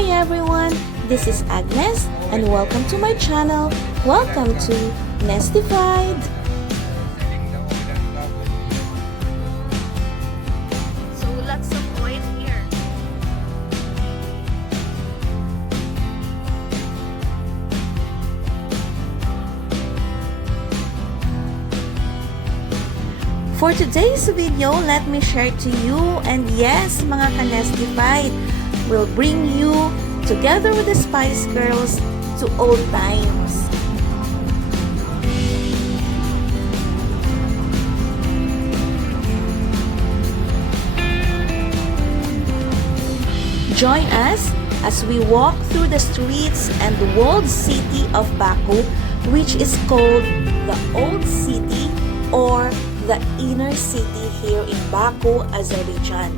Hi everyone, this is Agnes and welcome to my channel. Welcome to Nestified. So lots of oil here. For today's video, let me share to you, and yes, mga ka-Nestified, will bring you together with the Spice Girls to old times. Join us as we walk through the streets and the walled city of Baku, which is called the Old City or the Inner City here in Baku, Azerbaijan.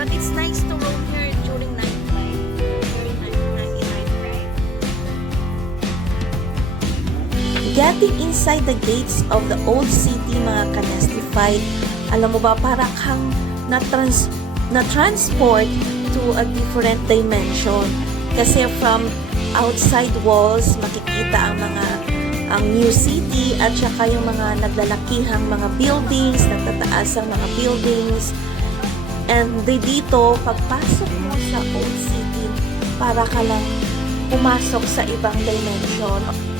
But it's nice to roam here during night time. During night, right? Getting inside the gates of the old city, mga ka-Nestified, alam mo ba, para kang na-transport to a different dimension. Kasi from outside walls, makikita ang new city at saka yung mga naglalakihang mga buildings, nagtataas ang mga buildings. And dito, pagpasok mo sa old city, para ka lang pumasok sa ibang dimension.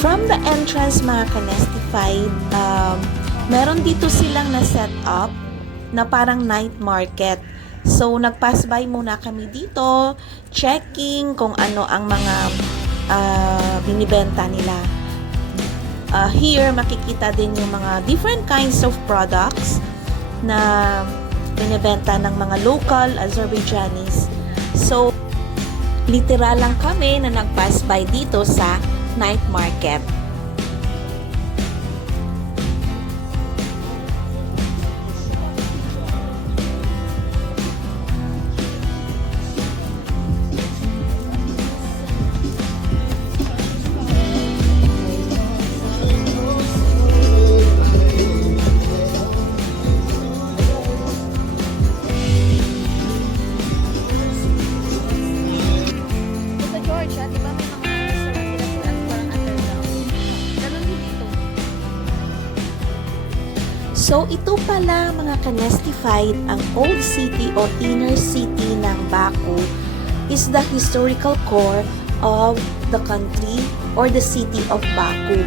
From the entrance, mga ka-Nestified, meron dito silang na-set up na parang night market. So, nag-pass by muna kami dito, checking kung ano ang mga binibenta nila. Here, makikita din yung mga different kinds of products na binibenta ng mga local Azerbaijanis. So, literal lang kami na nag-pass by dito sa night market. Sa Georgia, di ba may mga restaurant nila parang underground? Ganun din dito. So, ito pala, mga ka-Nestified, ang Old City o Inner City ng Baku is the historical core of the country or the city of Baku.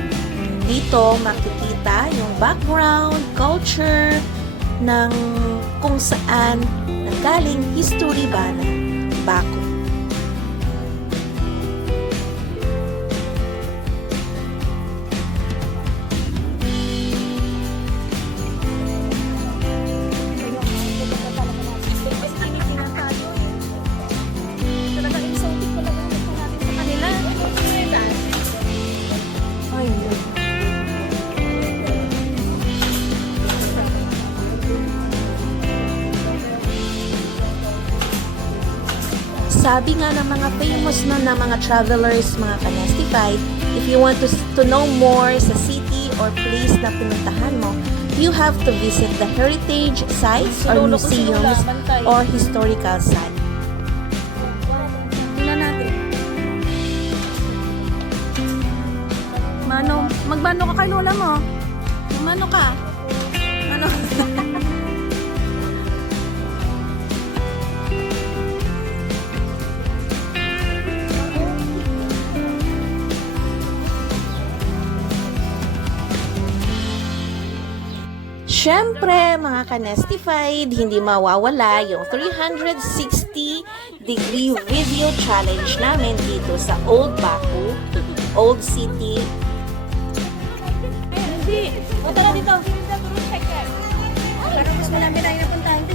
Dito, makikita yung background, culture ng kung saan nanggaling history ba ng Baku. Sabi nga ng mga famous na mga travelers, mga ka-Nestified, if you want to know more sa city or place na pinuntahan mo, you have to visit the heritage sites or museums or historical sites. Tingnan natin. Magbano ka kay lola mo? Mano ka? Ano? Siyempre, mga ka-Nestified, hindi mawawala yung 360-degree video challenge namin dito sa Old Baku, Old City. Hindi. O, tara dito.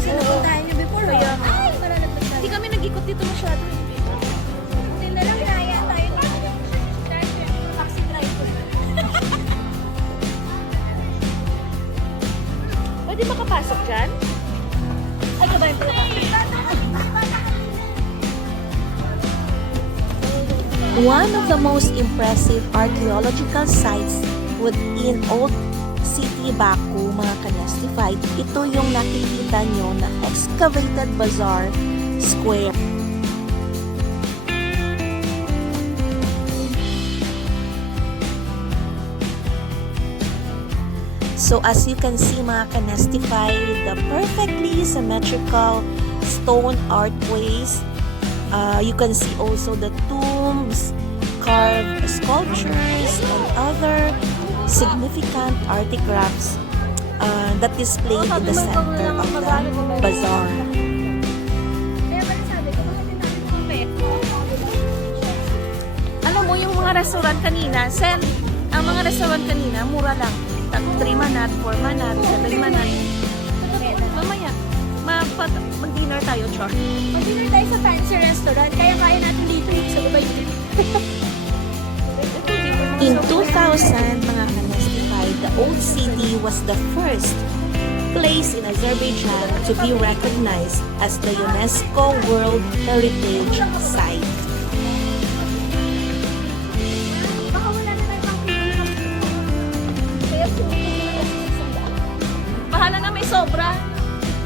kasi napuntahan nyo before. Kaya nga. Ay, paralagdag tayo. Hindi kami nag-ikot dito masyado. Hindi na lang naya tayo. Taxi driver. Pwede makapasok dyan? Ay, kabayan pala. One of the most impressive archaeological sites within Old City Baku, mga kanestified, ito yung nakikita nyo na excavated bazaar square. So as you can see, mga kanestified, the perfectly symmetrical stone archways. You can see also the tombs, carved sculptures, and other significant artifacts that displayed in the center of the bazaar. Kaya pala sabi ko, bakit natin kumapit? Alam mo, yung mga restaurant kanina, ang mga restaurant kanina, mura lang. 3 manat, 4 manat, 7 manat. Mamaya, mag-dinner tayo, Char. Mag-dinner tayo sa fancy restaurant, kaya kaya natin dito sa Dubai. In 2000, mga kanestified, the Old City was the first place in Azerbaijan to be recognized as the UNESCO World Heritage Site. Baka wala na tayo pang kilo. Kaya sumunod na lang sa isang daan. Bahala na may sobra.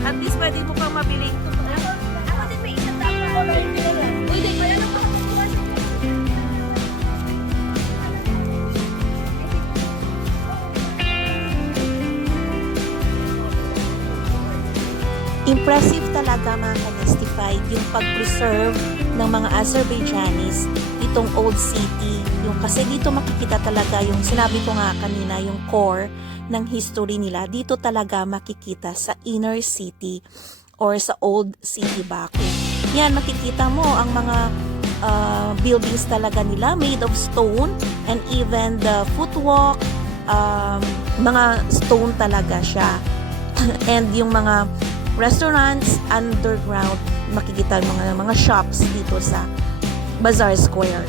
At least pwede mo pang mabili. Ako din may isang daan ako lang yung pinila. Uy, di, wala na pakakuha sa Impressive talaga, mga kanestified, yung pag-preserve ng mga Azerbaijanis itong Old City. Kasi dito makikita talaga yung, sinabi ko nga kanina, yung core ng history nila. Dito talaga makikita sa inner city or sa Old City Baku. Yan, makikita mo ang mga buildings talaga nila made of stone, and even the footwalk, mga stone talaga siya. And yung mga restaurants underground, makikita yung mga shops dito sa Bazaar Square.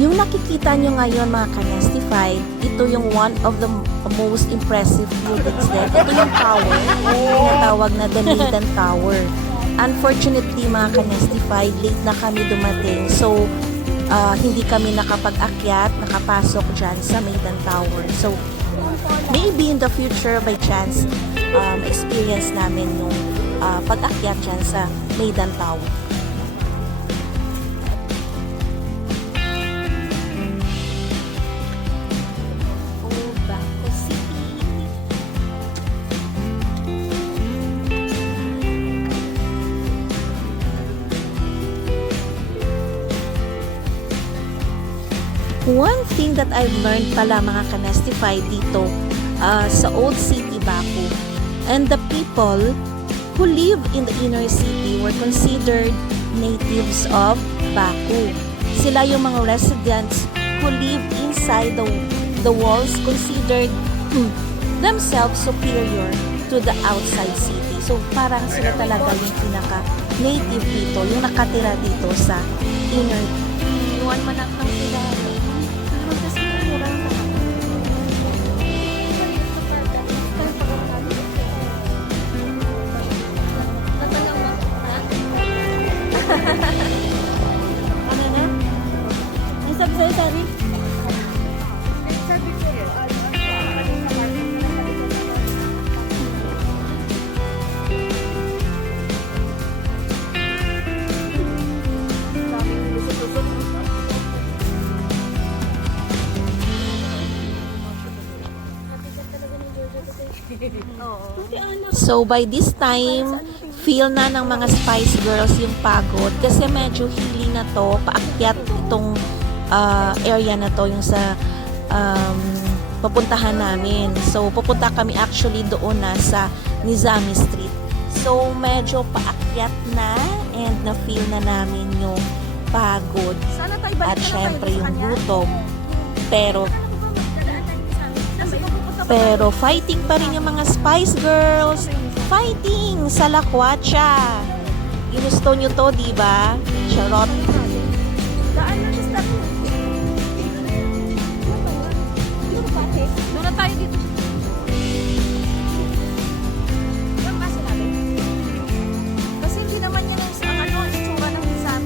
Yung nakikita nyo ngayon, mga kanestified, ito yung one of the most impressive buildings there. Ito yung tower, tinatawag na the Maiden Tower. Unfortunately, mga kanestified, late na kami dumating. So, hindi kami nakapag-akyat, nakapasok dyan sa Maiden Tower. So, maybe in the future, by chance, experience namin yung pag-akyat dyan sa Maiden Tower. One thing that I've learned pala, mga kanestified, dito sa Old City Baku, and the people who live in the inner city were considered natives of Baku. Sila yung mga residents who live inside the walls, considered themselves superior to the outside city. So parang sila talaga yung pinaka-native dito, yung nakatira dito sa inner. Iwan man lang sila. Kasi mura lang. Ano na? Ang sabi sa'yo, sabi? Sabi ko So by this time, feel na ng mga Spice Girls yung pagod kasi medyo hilly na to, paakyat itong area na to, yung sa papuntahan namin. So pupunta kami actually doon na sa Nizami Street. So, medyo paakyat na and na-feel na namin yung pagod Sana tayo balik at na lang syempre tayo sa yung kanya. gutom. Pero, Kasi pupunta pa pero fighting pa rin yung mga Spice Girls. Fighting sa Lakwatsa. Ginusto nyo to, di ba? Charot. daan lang siya sa doon na tayo dito. Yung kasi natin. Kasi hindi naman yan ang ano, itsura ng minsan.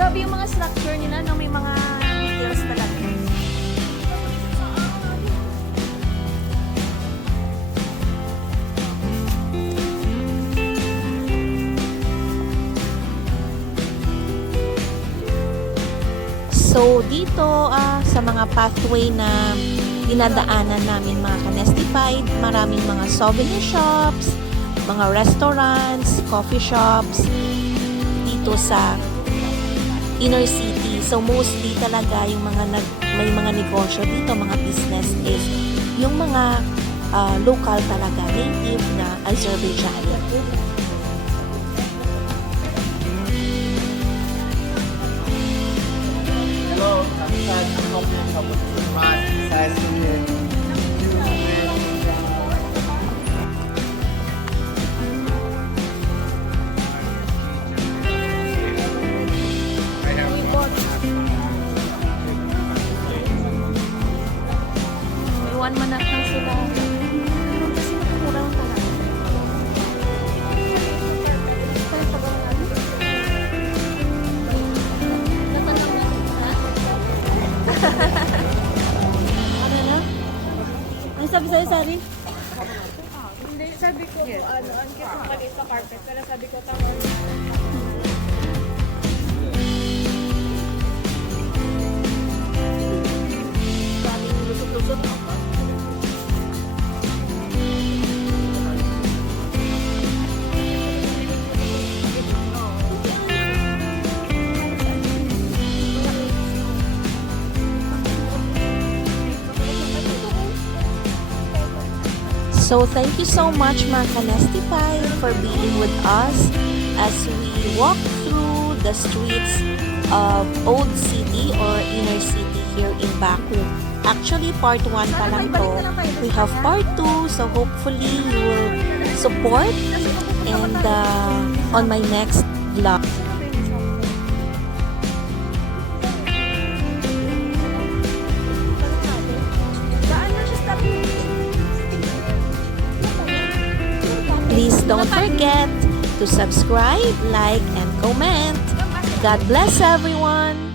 Grabe yung mga structure nila, no? May mga details talaga. So, dito sa mga pathway na dinadaanan namin mga kanestified, maraming mga souvenir shops, mga restaurants, coffee shops dito sa inner city. So, mostly talaga yung may mga negosyo dito, mga business is yung mga local talaga, native na Azerbaijani. Hello, I'm Sad. I'm helping a couple of my size here. May one manat na sila. Kasi mura lang talaga. Ano na? Ang sabi sa'yo, Sari? Hindi, sabi ko, ang cute ng palit sa carpet. Pero sabi ko, tawag. So, thank you so much mga Kanestify for being with us as we walk through the streets of Old City or Inner City here in Baku. Actually, part 1 pa lang to. We have part 2, so hopefully you will support and on my next vlog. Daan lang siya sa Please don't forget to subscribe, like, and comment. God bless everyone!